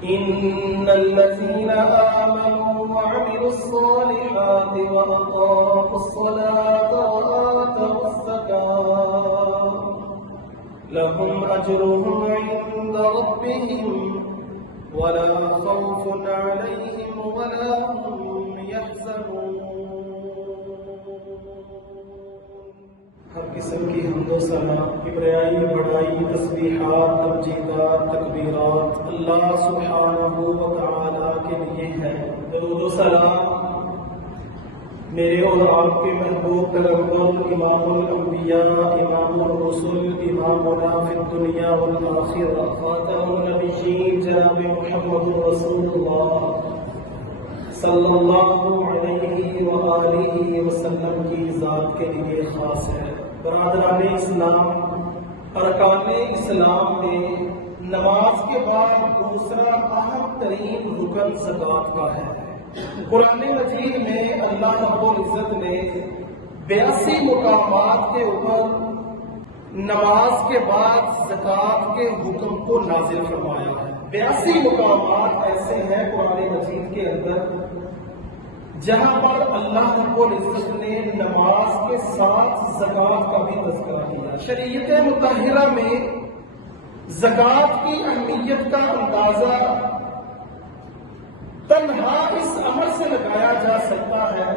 إن الذين آمنوا وعملوا الصالحات وأقاموا الصلاة وآتوا الزكاة لهم أجرهم عند ربهم ولا خوف عليهم ولا هم يحزنون۔ ہر قسم کی حمد و ثنا، کبریائی، بڑائی، تسبیحات، تمجیدات، تکبیرات اللہ سبحانہ و تعالی کے لیے ہے۔ درود و سلام میرے اور آپ کے محبوب پیغمبر امام الانبیاء، امام الرسل، امامنا فی الدنیا والآخرہ، خاتم النبیین جناب محمد رسول اللہ صلی اللہ علیہ وآلہ وسلم کی ذات کے لیے خاص ہے۔ برادران اسلام، ارکان اسلام میں نماز کے بعد دوسرا اہم ترین رکن زکوٰۃ کا ہے۔ قرآن مجید میں اللہ رب العزت نے 82 مقامات کے اوپر نماز کے بعد زکوٰۃ کے حکم کو نازل فرمایا ہے۔ 82 مقامات ایسے ہیں قرآن مجید کے اندر جہاں پر اللہ رب العزت نے نماز کے ساتھ زکوٰۃ کا بھی تذکرہ کیا۔ شریعت مطہرہ میں زکوٰۃ کی اہمیت کا اندازہ تنہا اس عمل سے لگایا جا سکتا ہے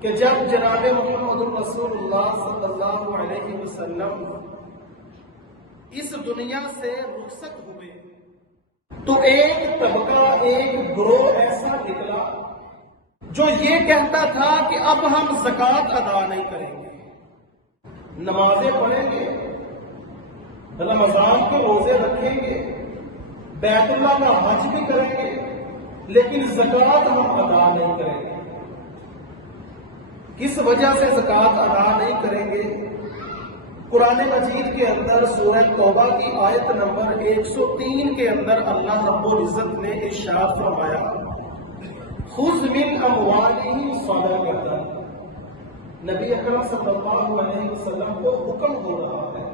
کہ جب جناب محمد رسول اللہ صلی اللہ علیہ وسلم اس دنیا سے رخصت ہوئے تو ایک طبقہ، ایک گروہ ایسا نکلا جو یہ کہتا تھا کہ اب ہم زکوٰۃ ادا نہیں کریں گے، نمازیں پڑھیں گے، رمضان کے روزے رکھیں گے، بیت اللہ کا حج بھی کریں گے، لیکن زکوٰۃ ہم ادا نہیں کریں گے۔ کس وجہ سے زکوٰۃ ادا نہیں کریں گے؟ قرآن مجید کے اندر سورہ توبہ کی آیت نمبر 103 کے اندر اللہ رب العزت نے ارشاد فرمایا، خذ من اموالہم صدقۃ۔ نبی اکرم صلی اللہ علیہ وسلم کو حکم ہو رہا ہے،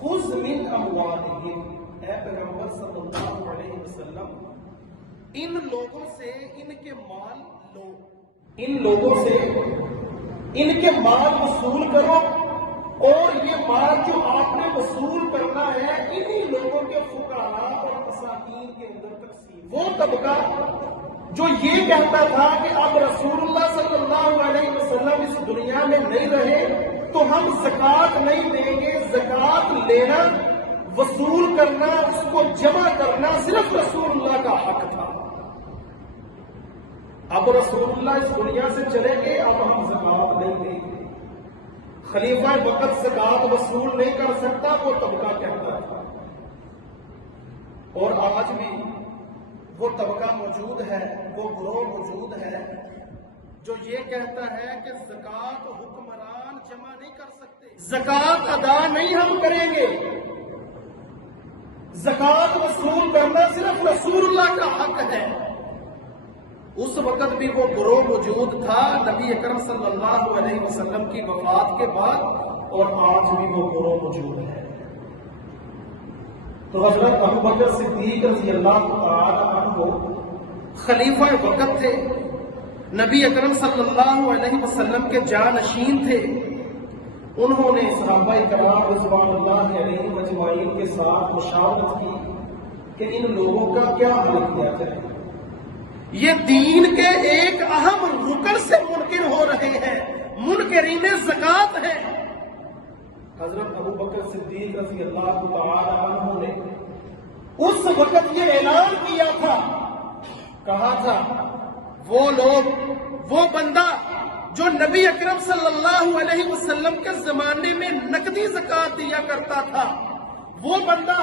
خذ من اموالہم، اے پیغمبر صلی اللہ علیہ وسلم ان لوگوں سے ان کے مال لو، ان لوگوں سے ان کے مال وصول کرو، اور یہ مال جو آپ نے وصول کرنا ہے انہی لوگوں کے فقراء اور مساکین کے اندر تقسیم۔ وہ طبقہ جو یہ کہتا تھا کہ اب رسول اللہ صلی اللہ علیہ وسلم اس دنیا میں نہیں رہے تو ہم زکوٰۃ نہیں دیں گے، زکوٰۃ لینا، وصول کرنا، اس کو جمع کرنا صرف رسول اللہ کا حق تھا۔ اب رسول اللہ اس دنیا سے چلے گئے، اب ہم زکوٰۃ نہیں دیں گے، خلیفہ وقت زکوٰۃ وصول نہیں کر سکتا، وہ طبقہ کہتا تھا۔ اور آج بھی وہ طبقہ موجود ہے، وہ گروہ موجود ہے جو یہ کہتا ہے کہ زکوٰۃ حکمران جمع نہیں کر سکتے، زکوٰۃ ادا نہیں ہم کریں گے، زکوٰۃ وصول کرنا صرف رسول اللہ کا حق ہے۔ اس وقت بھی وہ گروہ موجود تھا نبی اکرم صلی اللہ علیہ وسلم کی وفات کے بعد، اور آج بھی وہ گروہ موجود ہے۔ تو حضرت ابوبکر صدیق رضی اللہ تعالی عنہ خلیفہ وقت تھے، نبی اکرم صلی اللہ علیہ وسلم کے جانشین تھے۔ انہوں نے صحابہ کرام رضوان اللہ علیہم اجمعین کے ساتھ مشاورت کی کہ ان لوگوں کا کیا حل کیا جائے، یہ دین کے ایک اہم رکن سے منکر ہو رہے ہیں، منکرین زکوٰۃ ہیں۔ حضرت ابوبکر صدیق رضی اللہ تعالی عنہ نے اس وقت یہ اعلان کیا تھا، کہا تھا وہ لوگ، وہ بندہ جو نبی اکرم صلی اللہ علیہ وسلم کے زمانے میں نقدی زکوٰۃ دیا کرتا تھا، وہ بندہ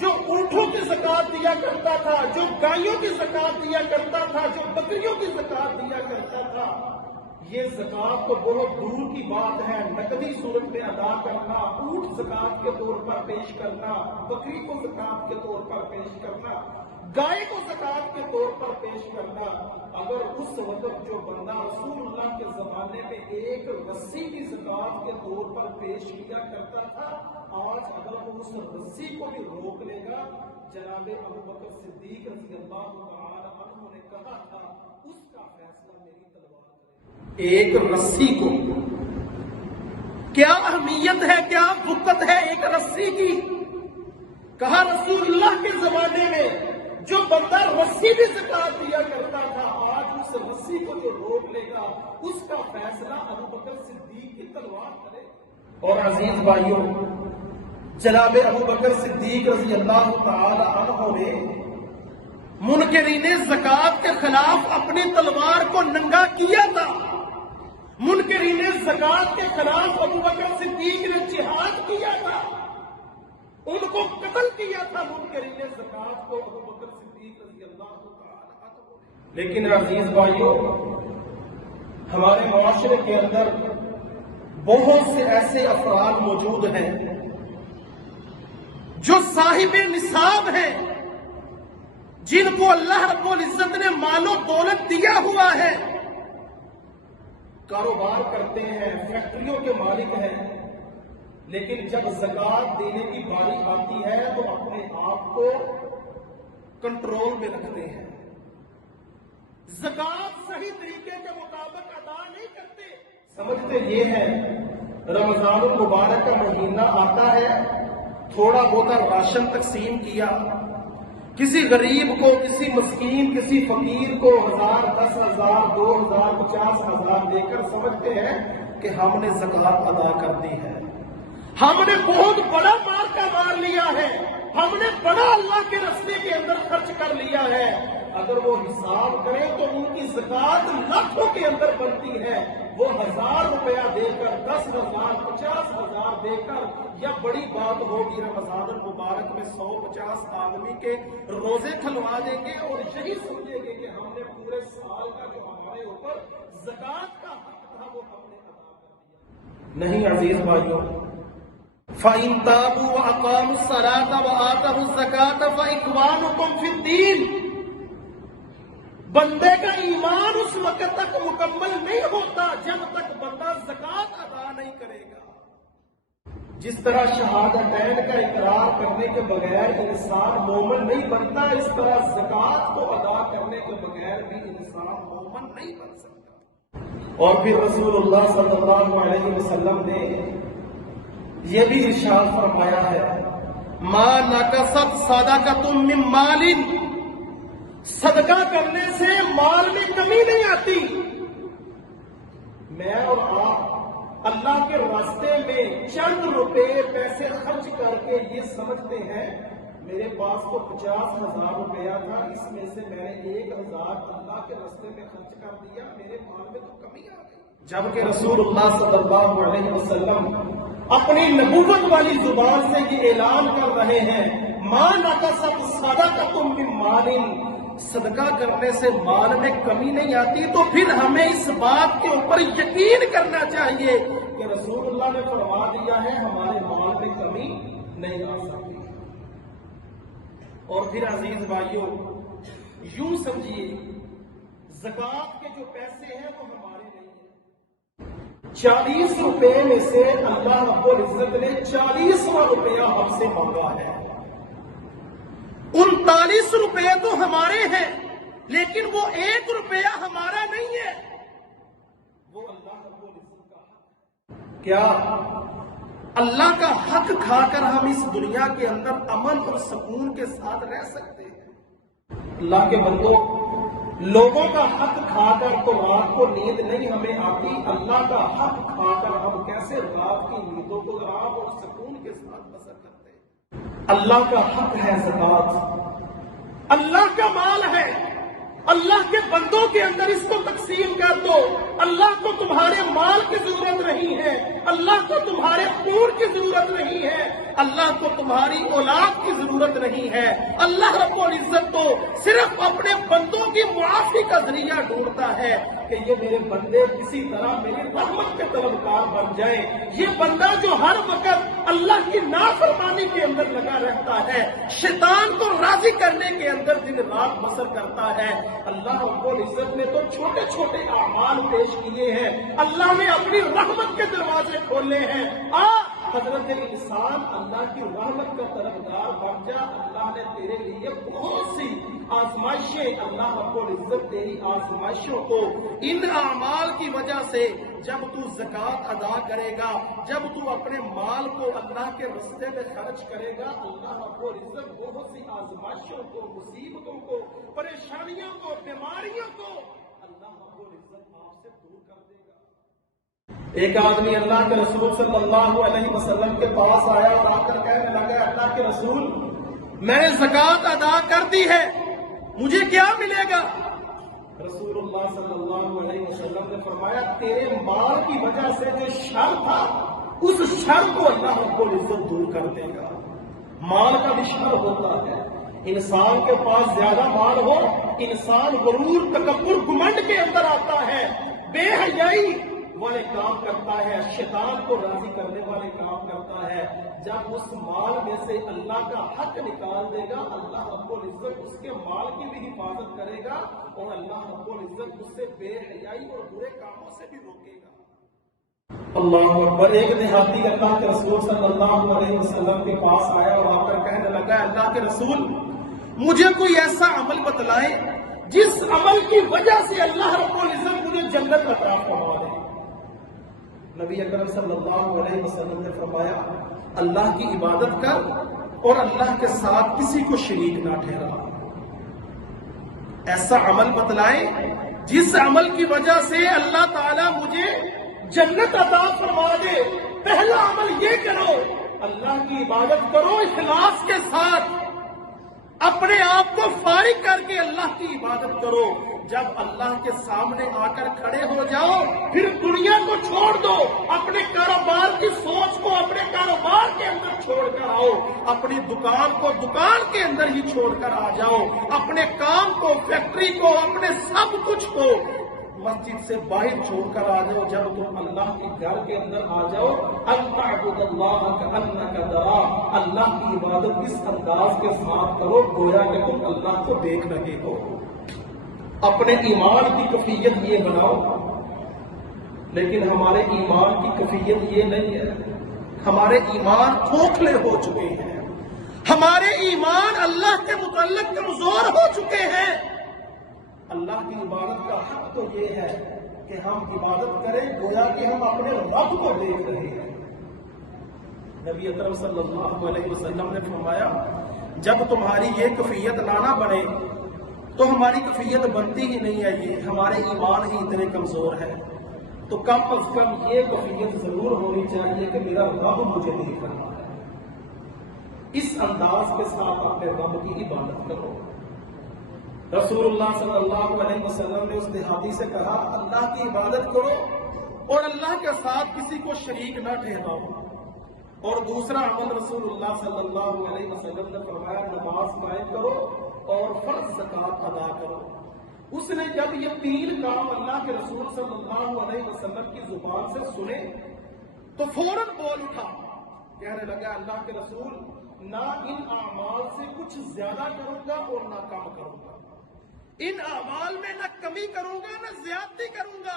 جو اونٹوں کی زکوٰۃ دیا کرتا تھا، جو گائیوں کی زکوٰۃ دیا کرتا تھا، جو بکریوں کی زکوٰۃ دیا کرتا تھا، یہ زکوٰۃ تو بہت دور کی بات ہے، نقدی صورت میں ادا کرنا، اونٹ زکوٰۃ کے طور پر پیش کرنا، بکری کو زکوٰۃ کے طور پر پیش کرنا، گائے کو زکوٰۃ کے طور پر پیش کرنا۔ اگر اس وقت جو بندہ رسول اللہ کے زمانے میں ایک رسی کی زکوٰۃ کے طور پر پیش کیا کرتا تھا، آج اگر وہ اس رسی کو بھی روک لے گا جناب ابو بکر صدیق رضی اللہ تعالی عنہ نے کہا تھا اس کا فیصلہ میری تلوار کرے۔ ایک رسی کو کیا اہمیت ہے، کیا وقت ہے ایک رسی کی؟ کہا رسول اللہ کے زمانے میں جو بندہ رسی بھی زکات دیا کرتا تھا، آج اس رسی کو جو روک لے گا اس کا فیصلہ ابو بکر صدیق کی تلوار کرے۔ اور عزیز بھائیوں، جناب ابو بکر صدیق رضی اللہ تعالی عنہ نے منکرین زکات کے خلاف اپنی تلوار کو ننگا کیا تھا۔ منکرین زکات کے خلاف ابو بکر صدیق نے جہاد کیا تھا، ان کو قتل کیا تھا منکرین زکات کو ابو بکر صدیق رضی اللہ تعالی عنہ۔ لیکن عزیز بھائیوں، ہمارے معاشرے کے اندر بہت سے ایسے افراد موجود ہیں جو صاحب نصاب ہیں، جن کو اللہ رب العزت نے مال و دولت دیا ہوا ہے، کاروبار کرتے ہیں، فیکٹریوں کے مالک ہیں، لیکن جب زکات دینے کی باری آتی ہے تو اپنے آپ کو کنٹرول میں رکھتے ہیں، زکات صحیح طریقے کے مطابق ادا نہیں کرتے۔ سمجھتے یہ ہے رمضان المبارک کا مہینہ آتا ہے، تھوڑا بہت راشن تقسیم کیا، کسی غریب کو، کسی مسکین، کسی فقیر کو 1000، 10,000، 2000، 50,000 دے کر سمجھتے ہیں کہ ہم نے زکات ادا کر دی ہے، ہم نے بہت بڑا مال کا مار لیا ہے، ہم نے بڑا اللہ کے راستے کے اندر خرچ کر لیا ہے۔ اگر وہ حساب کریں تو ان کی زکات لاکھوں کے اندر بنتی ہے، وہ 1000 روپیہ دے کر، 10,000، 50,000 دے کر، یا بڑی بات ہوگی رمضان المبارک میں 150 آدمی کے روزے کھلوا دیں گے اور یہی سمجھیں گے کہ ہم نے پورے سال کا جو ہمارے اوپر زکات کا حق تھا وہ ہم نے ادا کر دیا۔ نہیں عزیز بھائیوں، فَإِن تَابُوا وَأَقَامُوا الصَّلَاةَ وَآتَوُا الزَّكَاةَ فَإِخْوَانُكُمْ فِي الدِّينِ۔ بندے کا ایمان اس وقت تک مکمل نہیں ہوتا جب تک بندہ زکات ادا نہیں کرے گا۔ جس طرح شہادتین کا اقرار کرنے کے بغیر انسان مومن نہیں بنتا، اس طرح زکات کو ادا کرنے کے بغیر بھی انسان مومن نہیں بن سکتا۔ اور پھر رسول اللہ صلی اللہ علیہ وسلم نے یہ بھی ارشاد فرمایا ہے، مَا نَقَصَتْ صَدَقَةٌ مِّن مَّالٍ، صدقہ کرنے سے مال میں کمی نہیں آتی۔ میں اور آپ اللہ کے راستے میں چند روپے پیسے خرچ کر کے یہ سمجھتے ہیں میرے پاس تو 50,000 روپیہ تھا، اس میں سے میں نے 1,000 اللہ کے راستے میں خرچ کر دیا، میرے مال میں تو کمی آ گئی۔ جبکہ رسول اللہ صلی اللہ علیہ وسلم اپنی نبوت والی زبان سے یہ اعلان کر رہے ہیں، مَا نَقَصَتْ صَدَقَةٌ مِّن مَّالٍ، صدقہ کرنے سے مال میں کمی نہیں آتی۔ تو پھر ہمیں اس بات کے اوپر یقین کرنا چاہیے کہ رسول اللہ نے فرما دیا ہے ہمارے مال میں کمی نہیں آ سکتی۔ اور پھر عزیز بھائیوں، یوں سمجھیے زکات کے جو پیسے ہیں وہ ہمارے نہیں ہیں۔ 40 روپے میں سے اللہ رب العزت نے 40واں روپیہ ہم سے مانگا ہے۔ 39 روپے تو ہمارے ہیں، لیکن وہ 1 روپیہ ہمارا نہیں ہے، وہ اللہ رب العزت کا حق۔ کیا اللہ کا حق کھا کر ہم اس دنیا کے اندر امن اور سکون کے ساتھ رہ سکتے ہیں؟ اللہ کے بندوں، لوگوں کا حق کھا کر تو رات کو نیند نہیں ہمیں آتی، اللہ کا حق کھا کر ہم کیسے رات کی نیندوں کو آرام اور سکون کے ساتھ بسر کرتے ہیں؟ اللہ کا حق ہے زکات، اللہ کا مال ہے، اللہ کے بندوں کے اندر اس کو تقسیم کر دو۔ اللہ کو تمہارے مال کی ضرورت نہیں ہے، اللہ کو تمہارے خون کی ضرورت نہیں ہے، اللہ کو تمہاری اولاد کی ضرورت نہیں ہے۔ اللہ رب العزت تو صرف اپنے بندوں کی معافی کا ذریعہ ڈھونڈتا ہے کہ یہ میرے بندے کسی طرح میری رحمت کے طلبکار بن جائیں۔ یہ بندہ جو ہر وقت اللہ کی نافرمانی کے اندر لگا رہتا ہے، شیطان کو راضی کرنے کے اندر دن رات بسر کرتا ہے، اللہ رب العزت نے تو چھوٹے چھوٹے اعمال پیش کیے ہیں، اللہ نے اپنی رحمت کے دروازے کھولے ہیں۔ حضرت انسان اللہ کی رحمت کا طرفدار بن جا، اللہ نے تیرے لیے بہت سی آزمائشیں، اللہ رب العزت تیری آزمائشوں کو ان اعمال کی وجہ سے، جب تو زکوٰۃ ادا کرے گا، جب تو اپنے مال کو اللہ کے راستے میں خرچ کرے گا، اللہ رب العزت بہت سی آزمائشوں کو، مصیبتوں کو، پریشانیوں کو، بیماریوں کو اللہ رب العزت آپ سے دور کر دے گا۔ ایک آدمی اللہ کے رسول صلی اللہ علیہ وسلم کے پاس آیا اور آ کر کہنے لگا، اللہ کے رسول میں نے زکوٰۃ ادا کر دی ہے، مجھے کیا ملے گا؟ رسول اللہ صلی اللہ علیہ وسلم نے فرمایا، تیرے مال کی وجہ سے جو شر تھا اس شر کو اللہ رب العزت دور کر دے گا۔ مال کا بھی شر ہوتا ہے، انسان کے پاس زیادہ مال ہو، انسان غرور، تکبر، گھمنڈ کے اندر آتا ہے، بے حیائی والے کام کرتا ہے، شیطان کو راضی کرنے والے کام کرتا ہے۔ جب اس مال میں سے اللہ کا حق نکال دے گا، اللہ رب العزت اس کے مال کی بھی حفاظت کرے گا اور اللہ رب العزت اس سے بے حیائی اور برے کاموں سے بھی روکے گا۔ اللہ اکبر۔ ایک دیہاتی اللہ کے رسول صلی اللہ علیہ وسلم کے پاس آیا اور آ کر کہنے لگا، اللہ کے رسول مجھے کوئی ایسا عمل بتلائے جس عمل کی وجہ سے اللہ رب العزت مجھے جنت عطا فرما دے۔ نبی اکرم صلی اللہ علیہ وسلم نے فرمایا، اللہ کی عبادت کر اور اللہ کے ساتھ کسی کو شریک نہ ٹھہرا۔ ایسا عمل بتلائے جس عمل کی وجہ سے اللہ تعالیٰ مجھے جنت عطا فرما دے۔ پہلا عمل یہ کرو، اللہ کی عبادت کرو اخلاص کے ساتھ، اپنے آپ کو فارغ کر کے اللہ کی عبادت کرو۔ جب اللہ کے سامنے آ کر کھڑے ہو جاؤ، پھر دنیا کو چھوڑ دو، اپنے کاروبار کی سوچ کو اپنے کاروبار کے اندر چھوڑ کر آؤ، اپنی دکان کو دکان کے اندر ہی چھوڑ کر آ جاؤ، اپنے کام کو، فیکٹری کو، اپنے سب کچھ کو مسجد سے باہر چھوڑ کر آ جاؤ۔ جب تم اللہ کے گھر کے اندر آ جاؤ، اَتَعْبُدَ اللَّهَ كَأَنَّكَ تَرَاهُ، اللہ کی عبادت اس انداز کے ساتھ کرو گویا کہ تم اللہ کو دیکھ رہے ہو۔ اپنے ایمان کی کیفیت یہ بناؤ، لیکن ہمارے ایمان کی کیفیت یہ نہیں ہے۔ ہمارے ایمان کھوکھلے ہو چکے ہیں، ہمارے ایمان اللہ کے متعلق کمزور ہو چکے ہیں۔ اللہ کی عبادت کا حق تو یہ ہے کہ ہم عبادت کریں گویا کہ ہم اپنے رب کو دیکھ رہے ہیں۔ نبی اکرم صلی اللہ علیہ وسلم نے فرمایا، جب تمہاری یہ کیفیت لانا بنے تو ہماری کیفیت بنتی ہی نہیں ہے، یہ ہمارے ایمان ہی اتنے کمزور ہے، تو کم از کم یہ کیفیت ضرور ہونی چاہیے کہ میرا رب مجھے دیکھ رہا ہے۔ اس انداز کے ساتھ اپنے رب کی عبادت کرو۔ رسول اللہ صلی اللہ علیہ وسلم نے اس دیہاتی سے کہا، اللہ کی عبادت کرو اور اللہ کے ساتھ کسی کو شریک نہ ٹھہراؤ۔ اور دوسرا عمل رسول اللہ صلی اللہ علیہ وسلم نے فرمایا، نماز قائم کرو اور فرض زکوٰۃ ادا کرو۔ اس نے جب یہ تین کام اللہ کے رسول صلی اللہ علیہ وسلم کی زبان سے سنے تو فوراً بول اٹھا، کہنے لگا، اللہ کے رسول نہ ان اعمال سے کچھ زیادہ کروں گا اور نہ کم کروں گا، ان اعمال میں نہ کمی کروں گا نہ زیادتی کروں گا۔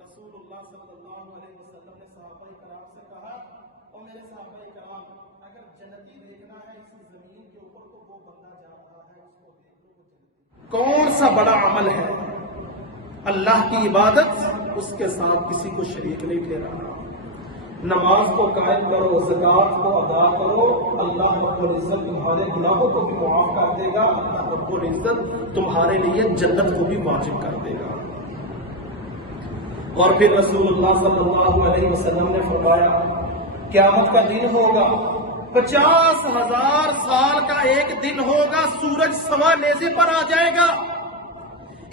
رسول اللہ صلی اللہ علیہ وسلم نے صحابہ کرام سے کہا، اور میرے صحابہ کرام اگر جنتی دیکھنا ہے اسی زمین کے اوپر تو وہ بندہ جا رہا ہے، اس کو دیکھ لو۔ کون سا بڑا عمل ہے؟ اللہ کی عبادت، اس کے ساتھ کسی کو شریک نہیں ٹھہرانا۔ نماز کو قائم کرو، زکوٰۃ کو ادا کرو، اللہ رب العزت تمہارے گناہوں کو بھی معاف کر دے گا، اللہ رب العزت تمہارے لیے جنت کو بھی واجب کر دے گا۔ اور پھر رسول اللہ صلی اللہ علیہ وسلم نے فرمایا، قیامت کا دن ہوگا، 50,000 سال کا ایک دن ہوگا، سورج سوا نیزے پر آ جائے گا،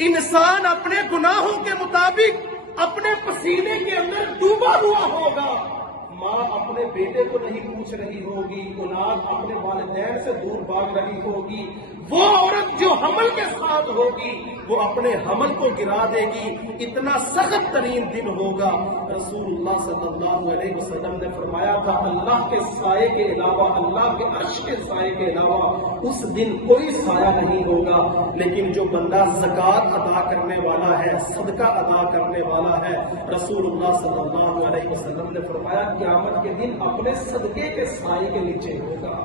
انسان اپنے گناہوں کے مطابق اپنے پسینے کے اندر ڈوبا ہوا ہوگا۔ ماں اپنے بیٹے کو نہیں پوچھ رہی ہوگی، اولاد اپنے والدین سے دور بھاگ رہی ہوگی، وہ عورت جو حمل کے ساتھ ہوگی وہ اپنے حمل کو گرا دے گی، اتنا سخت ترین دن ہوگا۔ رسول اللہ صلی اللہ علیہ وسلم نے فرمایا تھا اللہ کے سائے کے علاوہ، اللہ کے عرش کے سائے کے علاوہ اس دن کوئی سایہ نہیں ہوگا۔ لیکن جو بندہ زکوٰۃ ادا کرنے والا ہے، صدقہ ادا کرنے والا ہے، رسول اللہ صلی اللہ علیہ وسلم نے فرمایا قیامت کے دن اپنے صدقے کے سائے کے نیچے ہوگا۔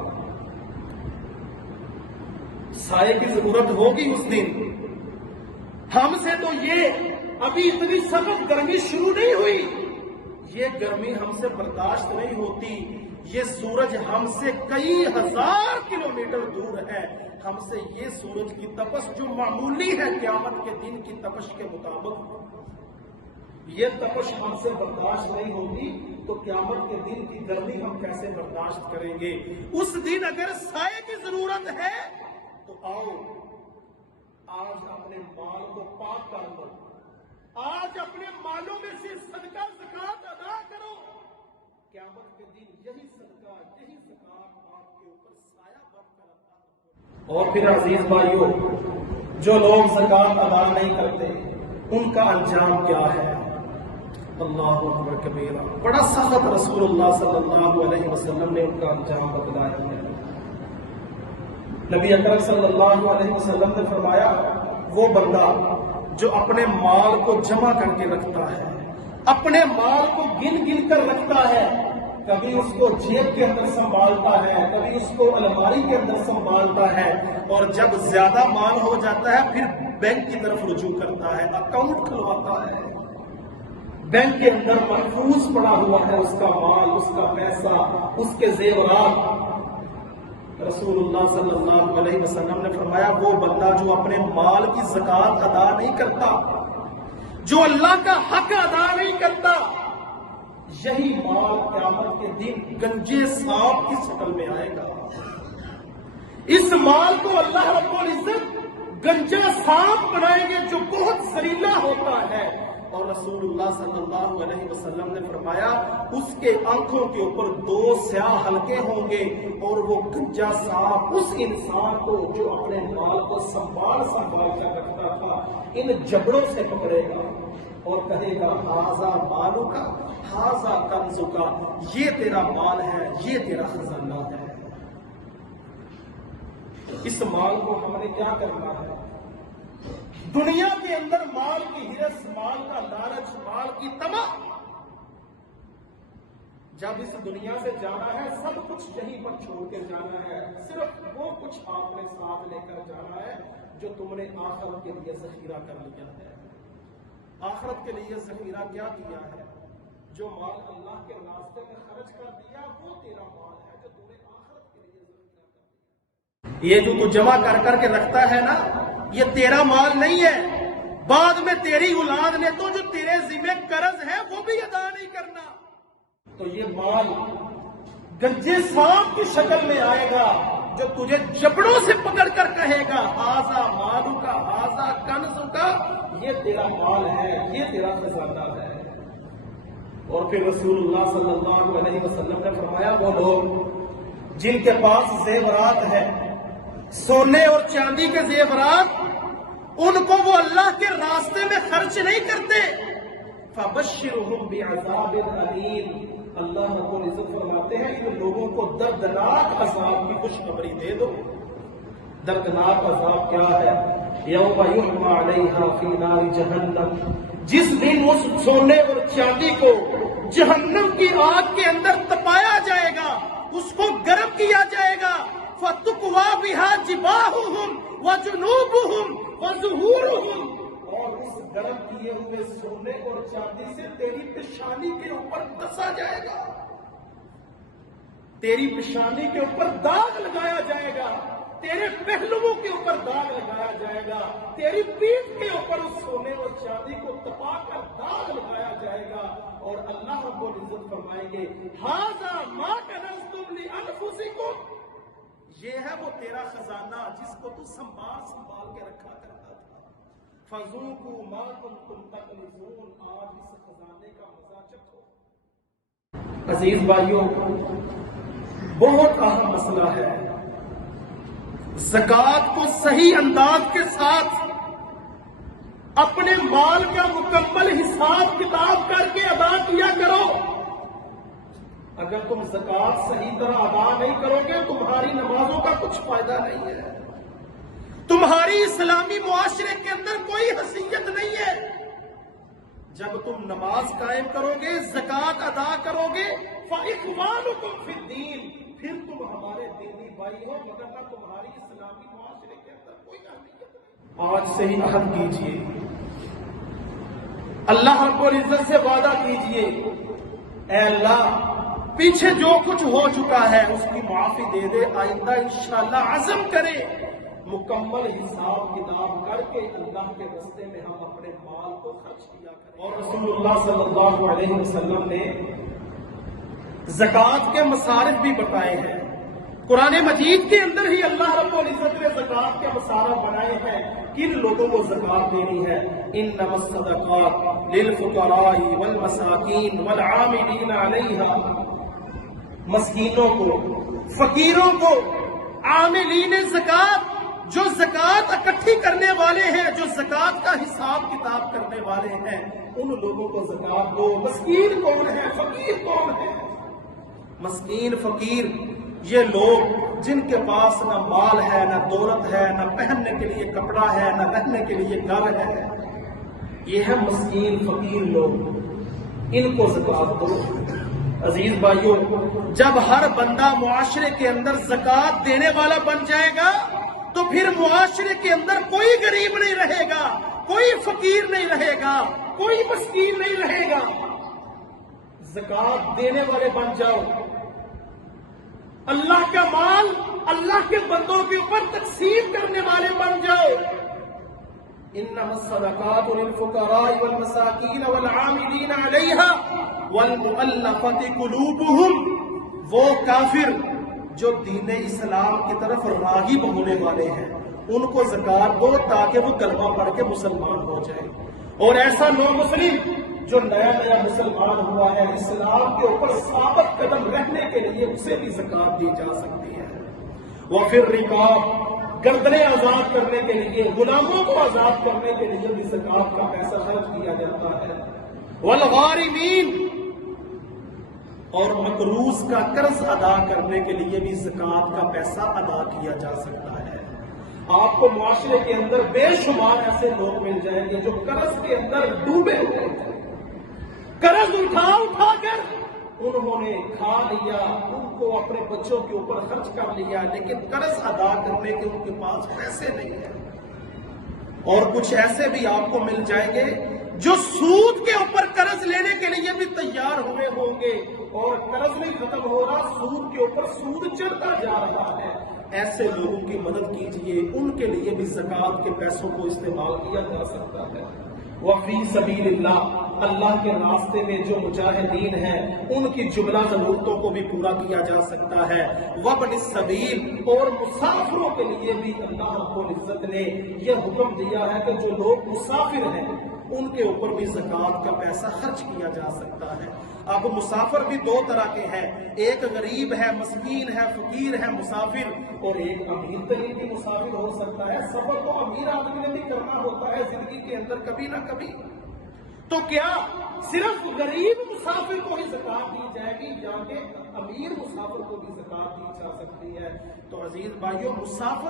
سائے کی ضرورت ہوگی اس دن۔ ہم سے تو یہ ابھی اتنی سخت گرمی شروع نہیں ہوئی، یہ گرمی ہم سے برداشت نہیں ہوتی۔ یہ سورج ہم سے کئی ہزار کلومیٹر دور ہے، ہم سے یہ سورج کی تپش جو معمولی ہے قیامت کے دن کی تپش کے مطابق، یہ تپش ہم سے برداشت نہیں ہوتی، تو قیامت کے دن کی گرمی ہم کیسے برداشت کریں گے؟ اس دن اگر سائے کی ضرورت ہے تو آؤ آج اپنے مال کو پاک کر دو، آج اپنے مالوں میں سے صدقہ زکوٰۃ ادا کرو۔ قیامت کے دن یہی صدقہ یہی زکوٰۃ آپ کے اوپر سایہ بن کر عطا۔ اور پھر عزیز بھائیو، جو لوگ زکوٰۃ ادا نہیں کرتے ان کا انجام کیا ہے؟ اللہ اکبر کبیرہ، بڑا سخت رسول اللہ صلی اللہ علیہ وسلم نے ان کا انجام بتلایا ہے۔ نبی اکرم صلی اللہ علیہ وسلم نے فرمایا وہ بندہ جو اپنے مال کو جمع کر کے رکھتا ہے، اپنے مال کو گن گن کر رکھتا ہے، کبھی اس کو جیب کے اندر سنبھالتا ہے، کبھی اس کو الماری کے اندر سنبھالتا ہے، اور جب زیادہ مال ہو جاتا ہے پھر بینک کی طرف رجوع کرتا ہے، اکاؤنٹ کھلواتا ہے، بینک کے اندر محفوظ پڑا ہوا ہے اس کا مال، اس کا پیسہ، اس کے زیورات۔ رسول اللہ صلی اللہ علیہ وسلم نے فرمایا وہ بندہ جو اپنے مال کی زکوٰۃ ادا نہیں کرتا، جو اللہ کا حق ادا نہیں کرتا، یہی مال قیامت کے دن گنجے سانپ کی شکل میں آئے گا۔ اس مال کو اللہ رب العزت گنجا سانپ بنائیں گے جو بہت زہریلا ہوتا ہے، اور رسول اللہ صلی اللہ علیہ وسلم نے فرمایا اس کے آنکھوں کے اوپر 2 سیاہ حلقے ہوں گے، اور وہ گنجا سانپ اس انسان کو جو اپنے مال کو سنبھال کر رکھتا تھا ان جبڑوں سے پکڑے گا اور کہے گا ہاذا مالو کا ہاذا کنزو کا، یہ تیرا مال ہے، یہ تیرا خزانہ ہے۔ اس مال کو ہم نے کیا کرنا ہے؟ دنیا کے اندر مال کی ہرس، مال کا لالچ، مال کی تماہ، جب اس دنیا سے جانا ہے سب کچھ یہیں پر چھوڑ کے جانا ہے، صرف وہ کچھ آپ نے ساتھ لے کر جانا ہے جو تم نے آخرت کے لیے ذخیرہ کر لیا ہے۔ آخرت کے لیے ذخیرہ کیا کیا ہے؟ جو مال اللہ کے راستے میں خرچ کر دیا وہ تیرا مال ہے جو تم نے آخرت کے لیے ذخیرہ کر دیا۔ یہ جو تو جمع کر کے رکھتا ہے نا، یہ تیرا مال نہیں ہے، بعد میں تیری اولاد نے تو جو تیرے ذمہ قرض ہے وہ بھی ادا نہیں کرنا، تو یہ مال گنجے سانپ کی شکل میں آئے گا جو تجھے جبڑوں سے پکڑ کر کہے گا ہاذا مالو کا ہاذا کنزو کا، یہ تیرا مال ہے، یہ تیرا خزانہ ہے۔ اور پھر رسول اللہ صلی اللہ علیہ وسلم نے فرمایا وہ لوگ جن کے پاس زیورات ہے، سونے اور چاندی کے زیورات، ان کو وہ اللہ کے راستے میں خرچ نہیں کرتے، فبشرہم بعذاب علیم، اللہ رب العزت فرماتے ہیں ان لوگوں کو دردناک عذاب کی خوشخبری دے دو۔ دردناک عذاب کیا ہے؟ یوم یحمى علیہا فی نار جہنم، جس دن اس سونے اور چاندی کو جہنم کی آگ کے اندر تپایا جائے گا، اس کو گرم کیا جائے گا، فَتُقْوَى بِهَا جِبَاهُهُمْ وَجُنُوبُهُمْ وَظُهُورُهُمْ، اور اس گرم کیے ہوئے سونے اور چاندی سے تیری پیشانی کے اوپر دسا جائے گا، تیری پیشانی کے اوپر داغ لگایا جائے گا، تیرے پہلوؤں کے اوپر داغ لگایا جائے گا، تیری پیٹھ کے اوپر اس سونے اور چاندی کو تپا کر داغ لگایا جائے گا، اور اللہ رب العزت فرمائیں گے ہذا ما کنزتم لانفسکم، یہ ہے وہ تیرا خزانہ جس کو تو سنبھال کے رکھا کرتا تھا، فذوقوا ما کنتم تکنزون، آج اس خزانے کا مزہ چکھو۔ عزیز بھائیوں، بہت اہم مسئلہ ہے زکات کو صحیح انداز کے ساتھ اپنے مال کا مکمل حساب کتاب کر کے ادا کیا کرو. اگر تم زکات صحیح طرح ادا نہیں کرو گے تمہاری نمازوں کا کچھ فائدہ نہیں ہے, تمہاری اسلامی معاشرے کے اندر کوئی حیثیت نہیں ہے. جب تم نماز قائم کرو گے, زکات ادا کرو گے, فَإِخْوَانُكُمْ فِي الدِّينِ, پھر تم ہمارے دینی بھائی ہو, مگر نہ تمہاری اسلامی معاشرے کے اندر کوئی اہمیت نہیں. آج سے ہی عہد کیجئے, اللہ رب العزت سے وعدہ کیجئے, اے اللہ پیچھے جو کچھ ہو چکا ہے اس کی معافی دے دے, آئندہ انشاءاللہ عزم کرے مکمل حساب کتاب کر کے اللہ کے راستے میں ہم اپنے مال کو خرچ کیا کریں. اور رسول اللہ صلی اللہ علیہ وسلم نے زکوٰۃ کے مصارف بھی بتائے ہیں. قرآن مجید کے اندر ہی اللہ رب العزت نے زکوٰۃ کے مصارف بنائے ہیں. کن لوگوں کو زکوٰۃ دینی ہے؟ انما الصدقات للفقراء والمساکین والعاملین علیہا, مسکینوں کو, فقیروں کو, عاملین زکوٰۃ, جو زکوٰۃ اکٹھی کرنے والے ہیں, جو زکوٰۃ کا حساب کتاب کرنے والے ہیں, ان لوگوں کو زکوٰۃ دو. مسکین کون ہے؟ فقیر کون ہے؟ مسکین فقیر یہ لوگ جن کے پاس نہ مال ہے, نہ دولت ہے, نہ پہننے کے لیے کپڑا ہے, نہ رہنے کے لیے گھر ہے, یہ ہے مسکین فقیر لوگ, ان کو زکوٰۃ دو. عزیز بھائیوں, جب ہر بندہ معاشرے کے اندر زکوٰۃ دینے والا بن جائے گا تو پھر معاشرے کے اندر کوئی غریب نہیں رہے گا, کوئی فقیر نہیں رہے گا, کوئی مسکین نہیں رہے گا. زکوٰۃ دینے والے بن جاؤ, اللہ کا مال اللہ کے بندوں کے اوپر تقسیم کرنے والے بن جاؤ. انما الصدقات للفقراء والمساکین والعاملین علیہا والمؤلفۃ قلوبہم, وہ کافر جو دین اسلام کی طرف راغب ہونے والے ہیں ان کو زکوٰۃ دو تاکہ وہ کلمہ پڑھ کے مسلمان ہو جائے. اور ایسا نو مسلم جو نیا نیا مسلمان ہوا ہے, اسلام کے اوپر ثابت قدم رہنے کے لیے اسے بھی زکوٰۃ دی جا سکتی ہے. وفی الرقاب, گردنیں آزاد کرنے کے لیے, غلاموں کو آزاد کرنے کے لیے بھی زکوٰۃ کا پیسہ خرچ کیا جاتا ہے. والغارمین, اور مقروض کا قرض ادا کرنے کے لیے بھی زکوٰۃ کا پیسہ ادا کیا جا سکتا ہے. آپ کو معاشرے کے اندر بے شمار ایسے لوگ مل جائیں گے جو قرض کے اندر ڈوبے ہوئے ہیں, قرض اٹھا کر انہوں نے کھا لیا, ان کو اپنے بچوں کے اوپر خرچ کر لیا, لیکن قرض ادا کرنے کے ان کے پاس پیسے نہیں ہیں. اور کچھ ایسے بھی آپ کو مل جائیں گے جو سود کے اوپر قرض لینے کے لیے بھی تیار ہوئے ہوں گے, اور قرض نہیں ختم ہو رہا, سود کے اوپر سود چڑھتا جا رہا ہے. ایسے لوگوں کی مدد کیجئے, ان کے لیے بھی زکوٰۃ کے پیسوں کو استعمال کیا جا سکتا ہے. وفی سبیل اللہ, اللہ کے راستے میں جو مجاہدین ہیں ان کی جملہ ضرورتوں کو بھی پورا کیا جا سکتا ہے. وابن السبیل, اور مسافروں کے لیے بھی اللہ رب العزت نے یہ حکم دیا ہے کہ جو لوگ مسافر ہیں ان کے اوپر بھی زکوٰۃ کا پیسہ خرچ کیا جا سکتا ہے. اب مسافر بھی دو طرح کے ہیں, ایک غریب ہے, مسکین ہے, فقیر ہے مسافر, اور ایک امیر ترین بھی مسافر ہو سکتا ہے. سفر تو امیر آدمی نے بھی کرنا ہوتا ہے زندگی کے اندر کبھی نہ کبھی. تو کیا صرف غریب مسافر کو ہی زکوٰۃ دی جائے گی یا کہ امیر مسافر کو بھی زکوٰۃ دی جا سکتی ہے؟ تو عزیز بھائیوں,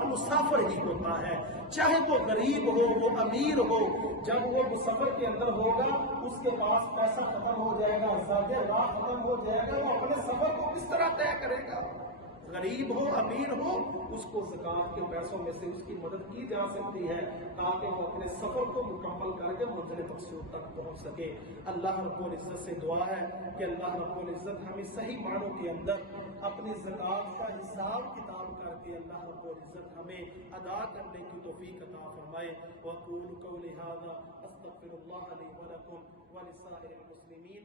مسافر ہی ہوتا ہے, چاہے وہ غریب ہو, وہ امیر ہو. جب وہ سفر کے اندر ہوگا اس کے پاس پیسہ ختم ہو جائے گا, زیادہ راہ ختم ہو جائے گا, وہ اپنے سفر کو کس طرح طے کرے گا؟ غریب ہو, امیر ہو, اس کو زکوٰۃ کے پیسوں میں سے اس کی مدد کی جا سکتی ہے تاکہ وہ اپنے سفر کو مکمل کر کے منزل مقصود تک پہنچ سکے. اللہ رب العزت سے دعا ہے کہ اللہ رب العزت ہمیں صحیح معنوں کے اندر اپنی زکوٰۃ کا حساب کتاب کر کے اللہ رب العزت ہمیں ادا کرنے کی توفیق عطا فرمائے. وَأَقُولُ قَوْلِي هَٰذَا أَسْتَغْفِرُ اللَّهَ لِي وَلَكُمْ وَلِسَائِرِ الْمُسْلِمِينَ.